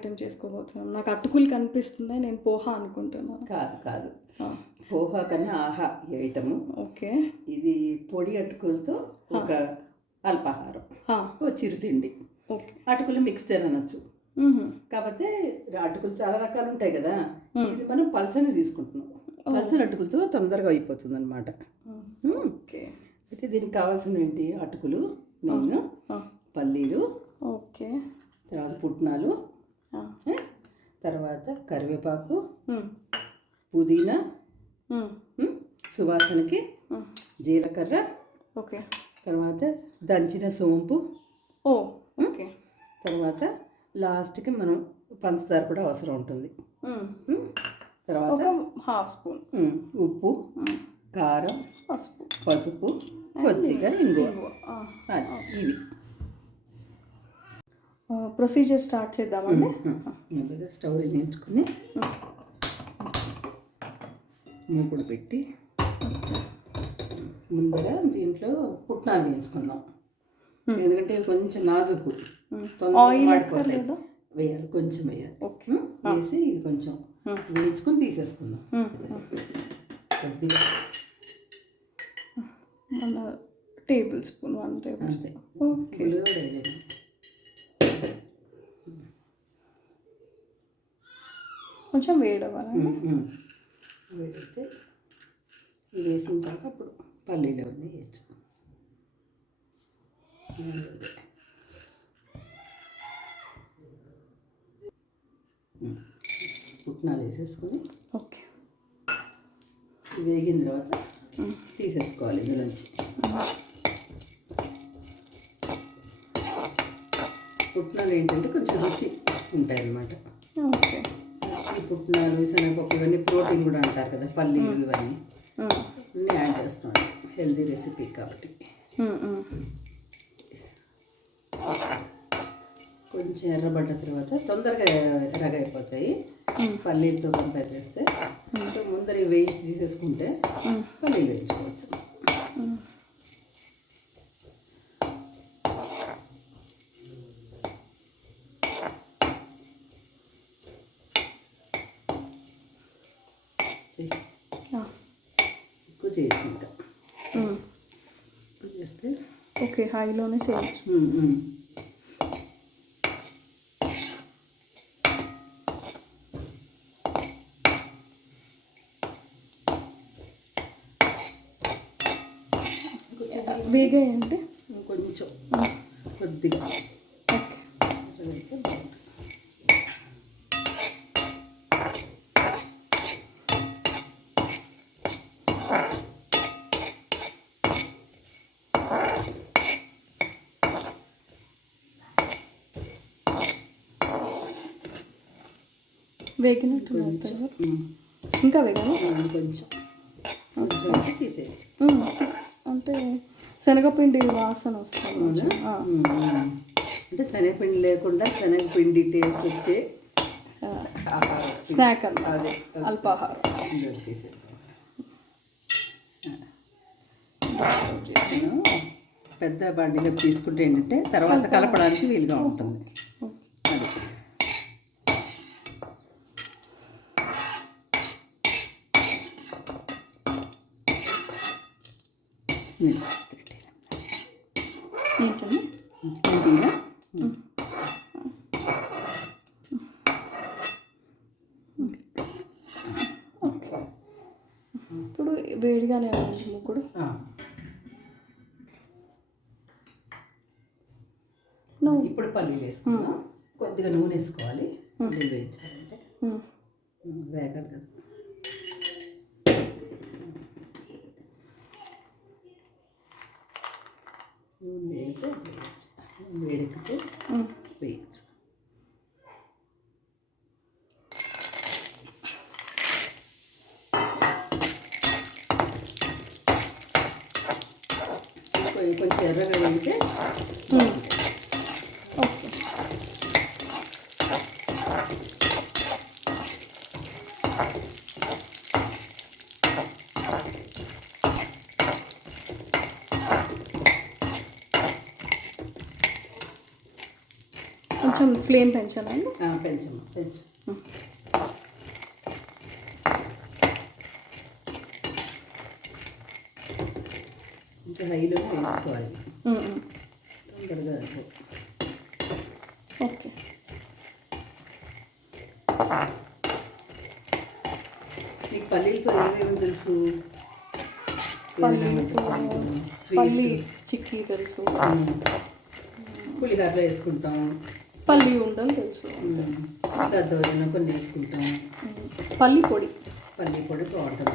Item చేసుకోబోతున్నాం. నాకు అటుకులు కనిపిస్తుంది, నేను పోహా అనుకుంటున్నాను. కాదు కాదు, పోహా కన్నా ఆహా ఈ ఐటము. ఓకే, ఇది పొడి అటుకులతో ఒక అల్పాహారం, ఓ చిరుతిండి. ఓకే, అటుకులు మిక్స్చర్ అనొచ్చు. కాకపోతే అటుకులు చాలా రకాలు ఉంటాయి కదా, ఇది మనం పల్సని తీసుకుంటున్నాం. పల్సని అటుకులతో తొందరగా అయిపోతుంది అనమాట. ఓకే, అయితే దీనికి కావాల్సింది ఏంటి? అటుకులు మెయిన్, పల్లీలు, ఓకే, తర్వాత పుట్నాలు, తర్వాత కరివేపాకు, పుదీనా, సువాసనకి జీలకర్ర, ఓకే, తర్వాత దంచిన సోంపు, ఓకే, తర్వాత లాస్ట్కి మనం పంచదార కూడా అవసరం ఉంటుంది. తర్వాత హాఫ్ స్పూన్ ఉప్పు, కారం, పసుపు, కొద్దిగా ఇంగువ. ఇవి ప్రొసీజర్ స్టార్ట్ చేద్దామండి. ముందుగా స్టవ్ వెలిగించుకొని మూకుడు పెట్టి ముందుగా దీంట్లో పుట్నాలు వేయించుకుందాం. ఎందుకంటే కొంచెం నాజుకు వాడిపోతాయి, వేయాలి, కొంచెం వేయాలి. వేసి ఇవి కొంచెం వేయించుకొని తీసేసుకుందాం. కొద్దిగా table spoon, 1 table spoon. Okay, కొంచెం వేడవ్వాలండి. వేడితే వేసిన తర్వాత అప్పుడు పల్లీలు అవన్నీ వేయచ్చు. పుట్నాలు వేసేసుకొని ఓకే, వేగిన తర్వాత తీసేసుకోవాలి ఇందులోంచి. పుట్నాలు ఏంటంటే కొంచెం రుచి ఉంటాయి అన్నమాట. ఓకే, ఈ పుట్నాలు, శనగపప్పు ఇవన్నీ ప్రోటీన్ కూడా అంటారు కదా, పల్లీలు ఇవన్నీ అన్నీ యాడ్ చేస్తాం. హెల్తీ రెసిపీ కాబట్టి కొంచెం ఎర్రబడ్డ తర్వాత తొందరగా ఎర్రగైపోతాయి పల్లీలతో కంపేర్ చేస్తే. సో ముందర వేయించి తీసేసుకుంటే పల్లీలు వేయించుకోవచ్చు. ఎక్కువ చేసి ఇంకా చేస్తే ఓకే, హైలోనే చేయొచ్చు. వేగాయంటే కొంచెం కొద్దిగా వేగినట్టు ఇంకా వేగాలి. కొంచెం తీసేయచ్చు, అంటే శనగపిండి వాసన వస్తుంది. అంటే శనగపిండి లేకుండా శనగపిండి టేస్ట్ వచ్చే స్నాక్ అన్నమాట, అల్పాహారం. పెద్ద బండిలో తీసుకుంటే ఏంటంటే తర్వాత కలపడానికి వీలుగా ఉంటుంది. ఇప్పుడు వేడిగానే ఉంది ముక్కుడు. ఇప్పుడు పల్లీలు వేసుకున్నాం. కొద్దిగా నూనె వేసుకోవాలి. పల్లీలు వేయించాలంటే వేగాలి కదా. నూనె వేగితే వేడెక్కితే వేయచ్చు. కొంచెం ఎర్రగా వేగితే కొంచెం ఫ్లేమ్ పెంచాలండి. పెంచమ్మా పెంచు. ఇంకా హైలో వేసుకోవాలి. ఓకే. నీకు పల్లీలతో ఏమేమి తెలుసు? పల్లి చిక్కీ తెలుసు, పులిహోరలో వేసుకుంటాం, పల్లి ఉండలు తెలుసు, దద్దోజనం కొన్ని వేసుకుంటాం, పల్లి పొడి బాగుంటుంది.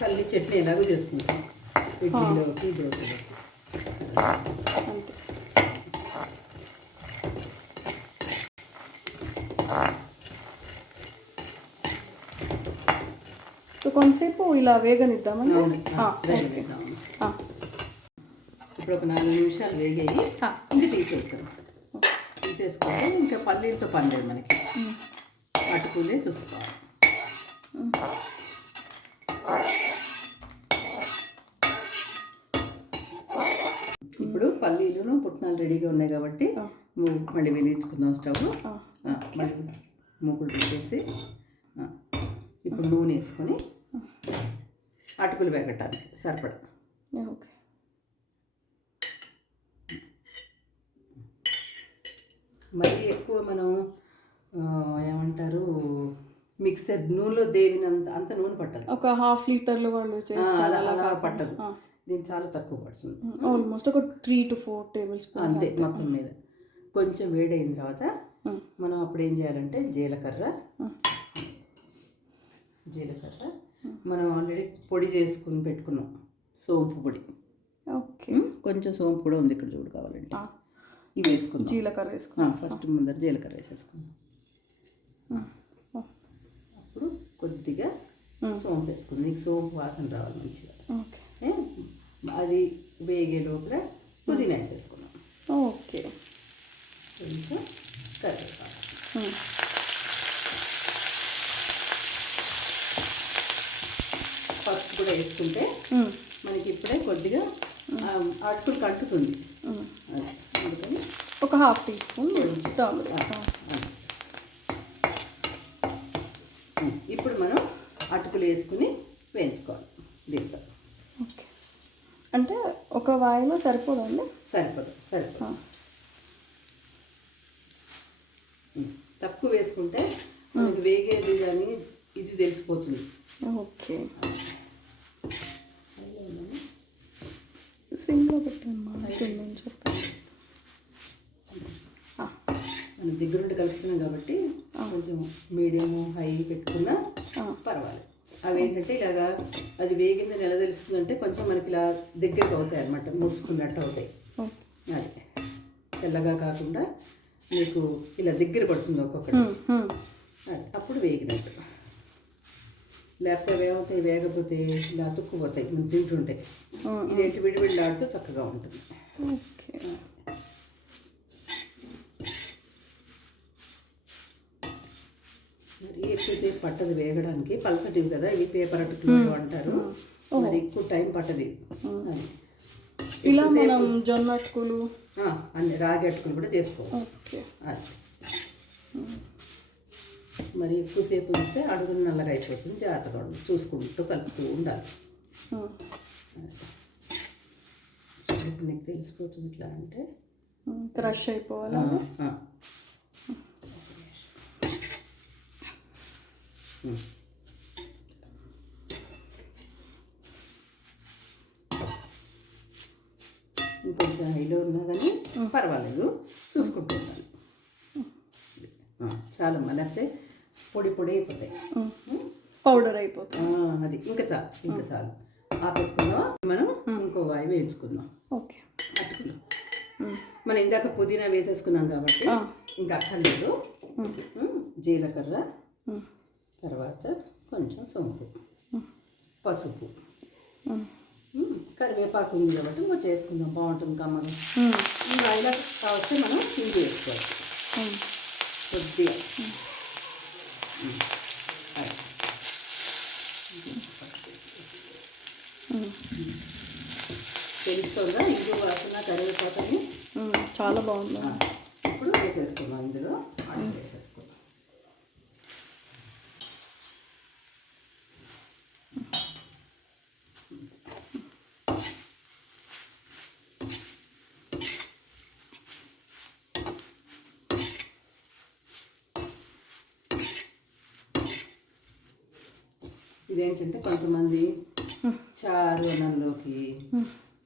పల్లి చట్నీ ఎలాగో చేసుకుంటాం ఇడ్లీలోకి, దోశలోకి. అంతే. సో కొంతసేపు ఇలా వేగనిద్దామని. ఇప్పుడు ఒక 4 నిమిషాలు వేగాయి, ఇంకా తీసేసుకోవాలి. ఇంకా పల్లీలతో పనిలేదు మనకి, అటుకులే చూసుకోవాలి. ఇప్పుడు పల్లీలు పుట్నాలు రెడీగా ఉన్నాయి కాబట్టి మళ్ళీ వెలిగించుకుందాం స్టవ్. మళ్ళీ మూకుడు పెట్టేసి ఇప్పుడు నూనె వేసుకొని అటుకులు వేగటానికి సరిపడా. ఓకే. మరీ ఎక్కువ మనం ఏమంటారు మిక్సర్ నూనెలో దేవినంత అంత నూనె పట్టదు. ఒక 1/2 లీటర్లు వాళ్ళు అలా పట్టదు, దీనికి చాలా తక్కువ పడుతుంది. ఆల్మోస్ట్ ఒక 3 to 4 టేబుల్ స్పూన్స్ అంతే మొత్తం మీద. కొంచెం వేడైన తర్వాత మనం అప్పుడు ఏం చేయాలంటే జీలకర్ర మనం ఆల్రెడీ పొడి చేసుకుని పెట్టుకున్నాం, సోంపు పొడి. ఓకే. కొంచెం సోంపు కూడా ఉంది ఇక్కడ, చూడు కావాలంటే ఇవి వేసుకుందాం. జీలకర్ర వేసుకున్నాం ఫస్ట్ ముందర జీలకర్ర వేసేసుకుందాం. అప్పుడు కొద్దిగా సోంపు వేసుకుందాం, నీకు సోంపు వాసన రావాలి మంచిగా. ఓకే. అది వేగే లోపల పుదీనా వేసేసుకున్నాం. ఓకే. కొంచెం కరివేపాకు, పసుపు కూడా వేసుకుంటే మనకి ఇప్పుడే కొద్దిగా అటుకులు కంటుతుంది. అందుకని ఒక 1/2 టీ స్పూన్ ఇప్పుడు మనం అటుకులు వేసుకుని వేయించుకోవాలి దీంట్లో. ఓకే. అంటే ఒక వాయిలో సరిపోదండి? సరిపోదు. తక్కువ వేసుకుంటే మనకి వేగేది కానీ ఇది తెలిసిపోతుంది. ఓకే. సిమ్లో పెట్టాను చెప్పండి. మనం దగ్గరుండి కలుపుతున్నాం కాబట్టి కొంచెం మీడియము హై పెట్టుకున్నా పర్వాలేదు. అవి ఏంటంటే ఇలాగా అది వేగిందని ఎలా తెలుస్తుంది అంటే కొంచెం మనకి ఇలా దగ్గరకు అవుతాయి అన్నమాట, ముడుచుకున్నట్టు అవుతాయి. అది తెల్లగా కాకుండా మీకు ఇలా దగ్గర పడుతుంది ఒక్కొక్కటి, అది అప్పుడు వేగినట్టు. లేకపోతే ఏమవుతాయి, వేగపోతే ఇలా అతుక్కుపోతాయి మనం తింటుంటే. ఇదేంటి విడివిడిలాడుతూ చక్కగా ఉంటుంది. ఓకే. మరి ఎక్కువసేపు పట్టదు వేగడానికి, పలసటివి కదా ఇవి, పేపర్ అటుకులు అంటారు. మరి ఎక్కువ టైం పట్టదు. అది ఇలా మనం జొన్న అటుకులు అన్ని రాగి అటుకులు కూడా చేసుకోవచ్చు. అది మరి ఎక్కువసేపు ఉంటే అడుగులు నల్లగా అయిపోతుంది, జాగ్రత్తగా చూసుకుంటూ కలుపుతూ ఉండాలి. ఇప్పుడు నీకు తెలిసిపోతుంది ఇట్లా అంటే క్రష్ అయిపోవాలి. ఇంకొంచెం హైలో ఉన్నా కానీ పర్వాలేదు, చూసుకుంటూ ఉండాలి. చాలా లేకపోతే పొడి అయిపోతాయి, పౌడర్ అయిపోతుంది. అది ఇంకా చాలు ఆపేసుకుందాం. మనం ఇంకో వాయి వేయించుకుందాం. ఓకే. అటుకులు మనం ఇందాక పుదీనా వేసేసుకున్నాం కాబట్టి ఇంకా అక్కర్లేదు. జీలకర్ర, తర్వాత కొంచెం సోంపు, పసుపు, కరివేపాకు ఉంది కాబట్టి ఇంకో చేసుకుందాం, బాగుంటుంది కమ్మగా. ఈ వాయిలా కావస్తే మనం పిండి వేసుకోవాలి కొద్దిగా. తెలుస్తుందా ఇంగు వాసన కరివేపాకని చాలా బాగుంది. ఇప్పుడు వేసేసుకున్నాం ఇందులో ఆయిల్ వేసేసుకున్నాం. ఇదేంటంటే కొంతమంది చారు అన్నంలోకి,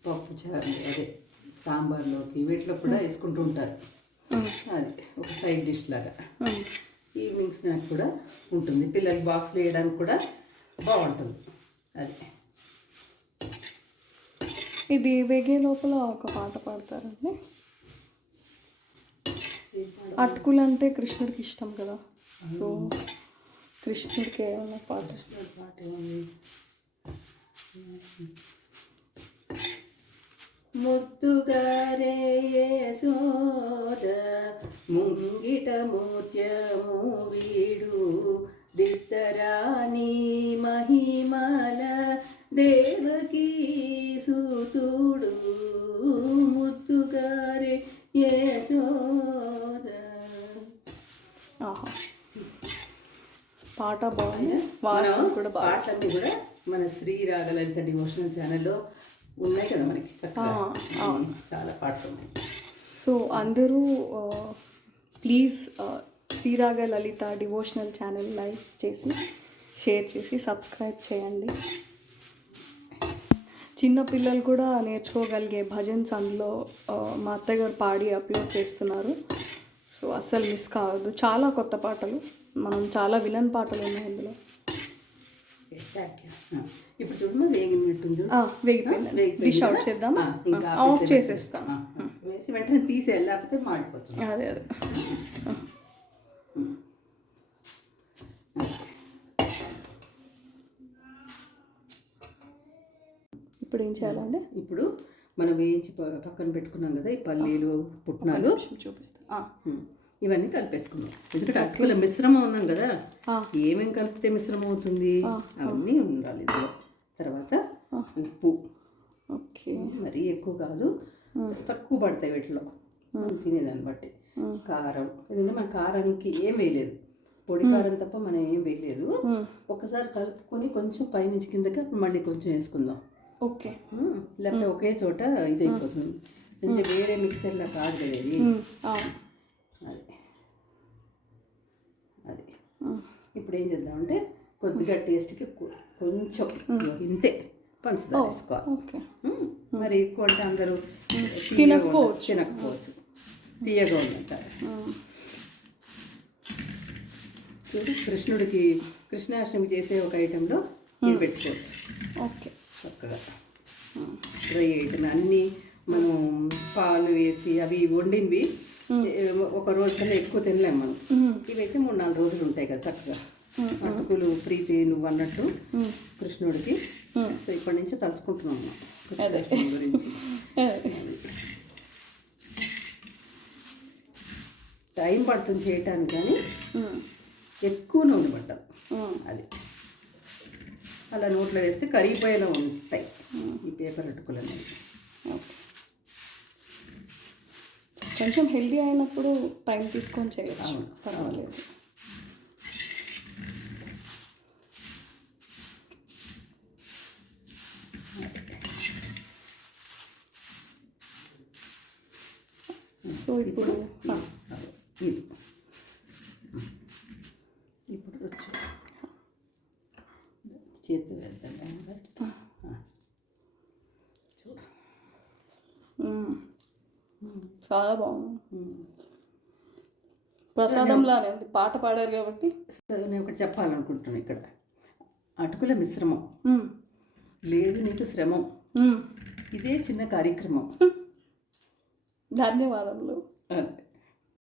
పప్పు చారు అదే సాంబార్లోకి వీటిలో కూడా వేసుకుంటూ ఉంటారు. అది ఒక సైడ్ డిష్ లాగా ఈవినింగ్ స్నాక్ కూడా ఉంటుంది. పిల్లలకి బాక్స్లో వేయడానికి కూడా బాగుంటుంది. అది ఇది వేగే లోపల ఒక పాట పాడతారండి. అటుకులు అంటే కృష్ణుడికి ఇష్టం కదా, సో కృష్ణుడికి ఏమన్నా పాట ఏముంది? ముద్దుగారే యశోద ముంగిట ముత్యము వీడు దిత్తరాని మహిమల దేవకీ సూతుడు ముద్దుగారే యశోద. పాట బాగుంది, వాసన కూడా బాగా. పాటలన్నీ కూడా మన శ్రీ రాగలలిత డివోషనల్ ఛానల్లో ఉన్నాయి కదా మనకి చక్కగా. చాలా పాటలు ఉన్నాయి. సో అందరూ please Sriraga Lalitha devotional channel like చేసి షేర్ చేసి సబ్స్క్రైబ్ చేయండి. చిన్న పిల్లలు కూడా నేర్చుకోగలిగే భజన్స్ అందులో మా అత్తగారు పాడి అప్లోడ్ చేస్తున్నారు. సో అస్సలు మిస్ కావద్దు. చాలా కొత్త పాటలు, మనం చాలా విలన్ పాటలు ఉన్నాయి అందులో. ఇప్పుడు చూడమ్మా వేగినట్టుంది. వేగిపోయింది. డిష్ అవుట్ చేద్దాం, ఆఫ్ చేసేస్తాం. వేసి వెంటనే తీసేయాలి, లేకపోతే మాడిపోతుంది. అదే అదే. ఇప్పుడు ఏం చేయాలండి? ఇప్పుడు మనం వేయించి పక్కన పెట్టుకున్నాం కదా ఈ పల్లీలు, పుట్నాలు చూపిస్తాం. ఇవన్నీ కలిపేసుకున్నాం. ఎందుకంటే అటుకుల మిశ్రమం ఉన్నాం కదా, ఏమేమి కలిపితే మిశ్రమం అవుతుంది అవన్నీ ఉండాలి ఇందులో. తర్వాత ఉప్పు, ఓకే, మరీ ఎక్కువ కాదు, తక్కువ పడతాయి వీటిలో తినేదాన్ని బట్టి. కారం, ఎందుకంటే మన కారానికి ఏం వేయలేదు, పొడి కారం తప్ప మనం ఏం వేయలేదు. ఒకసారి కలుపుకొని కొంచెం పైనుంచి కిందకి అప్పుడు మళ్ళీ కొంచెం వేసుకుందాం. ఓకే, లేకపోతే ఒకే చోట ఇది అయిపోతుంది. అంటే వేరే మిక్సర్లా కాదు కదా ఇది. అది అది ఇప్పుడు ఏం చేద్దామంటే కొద్దిగా టేస్ట్కి కొంచెం ఇంతే పంచదార వేసుకోవాలి. మరి ఎక్కువ అంటే అందరూ తినకపోవచ్చు, తీయగా ఉందంటారు. చూడు, కృష్ణుడికి కృష్ణాష్టమి చేసే ఒక ఐటెంలో ఇది పెట్టుకోవచ్చు. ఓకే, చక్కగా డ్రై ఐటమ్ అన్నీ మనం పాలు వేసి అవి వండినవి ఒక రోజు కన్నా ఎక్కువ తినలేము మనం. ఇవైతే 3-4 రోజులు ఉంటాయి కదా చక్కగా. అటుకులు ప్రీతి నువ్వు అన్నట్టు కృష్ణుడికి. సో ఇప్పటి నుంచి తలుచుకుంటున్నాము కృష్ణాష్టమి గురించి. టైం పడుతుంది చేయటానికి, కానీ ఎక్కువ నూనె పడ్డాం. అది అలా నోట్లో వేస్తే కరిగిపోయేలా ఉంటాయి ఈ పేపర్ అటుకులు అనేవి. కొంచెం హెల్దీ అయినప్పుడు టైం తీసుకొని చేయొచ్చు, పర్వాలేదు. సో ఇప్పుడు ఇప్పుడు వచ్చి చేతి వెళ్తాం చూడు, చాలా బాగుంది. ప్రసాదంలానే ఉంది. పాట పాడారు కాబట్టి నేను ఒకటి చెప్పాలనుకుంటున్నాను. ఇక్కడ అటుకుల మిశ్రమం లేదు నీకు శ్రమం, ఇదే చిన్న కార్యక్రమం. ధన్యవాదములు.